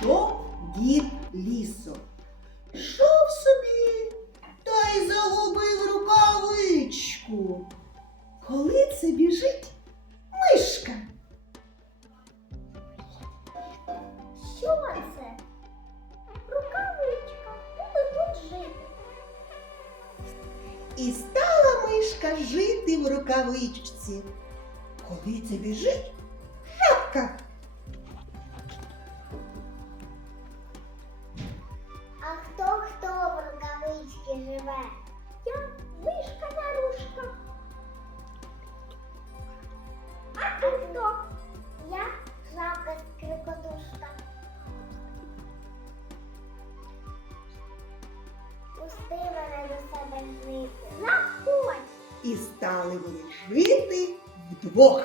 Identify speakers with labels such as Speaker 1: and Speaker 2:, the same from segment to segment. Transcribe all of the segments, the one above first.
Speaker 1: Ішов дід лісом. Йшов собі та й загубив рукавичку. Коли це біжить мишка.
Speaker 2: Що це? Рукавичка. Буду тут жити.
Speaker 1: І стала мишка жити в рукавичці. Коли це біжить жабка. Стали вони жити вдвох.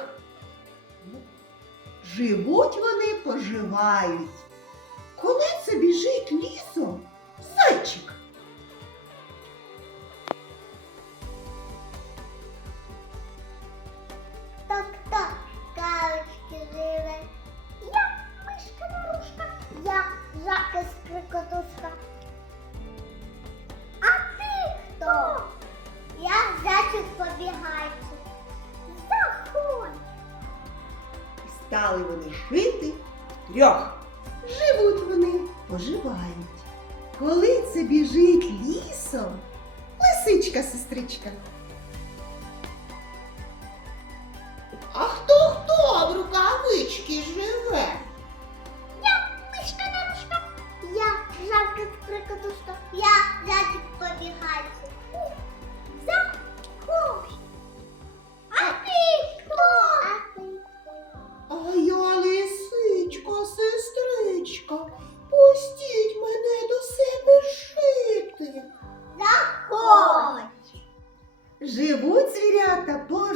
Speaker 1: Живуть вони, поживають. І стали вони жити втрьох. Живуть вони, поживають. Коли це біжить лісом, лисичка сестричка. А хто хто в рукавички живе?
Speaker 2: Я мишка нарушка. Я жабка скрикотушка. Я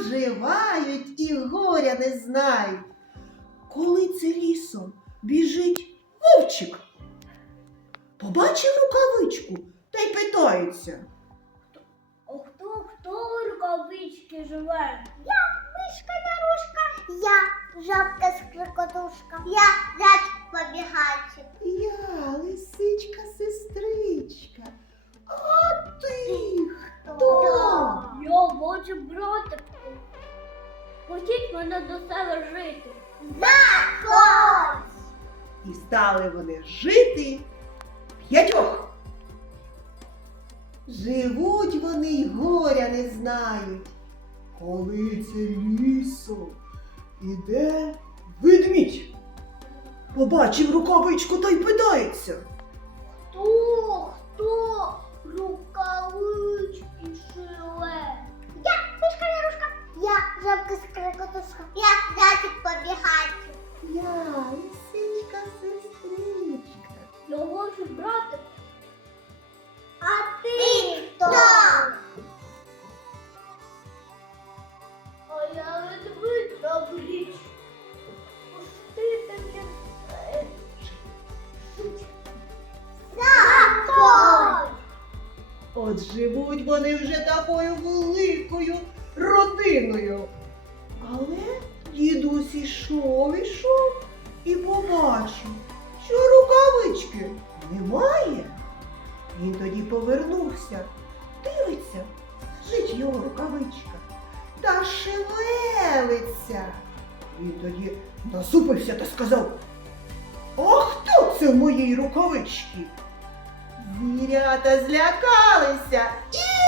Speaker 1: звірята, і горя не знають. Коли це лісом біжить вовчик, побачив рукавичку та й питається.
Speaker 2: А хто хто рукавички живе? Я мишка нарушка. Я жабка скрикотушка. Я зайчик побігайчик.
Speaker 1: Я лисичка, сестричка. А ти хто?
Speaker 2: Я хочу братику. Пустіть мене до себе жити. Заходь!
Speaker 1: І стали вони жити п'ятьох. Живуть вони й горя не знають. Коли це лісом іде ведмідь. Побачив рукавичку та й питається.
Speaker 2: Хто, хто
Speaker 1: От живуть вони вже такою великою родиною. Але дідусь ішов, ішов і побачив, що рукавички немає. Він тоді повернувся, дивиться, лежить його рукавичка та шевелиться. Він тоді насупився та сказав: А хто це в моїй рукавичці? Звірята злякалися. І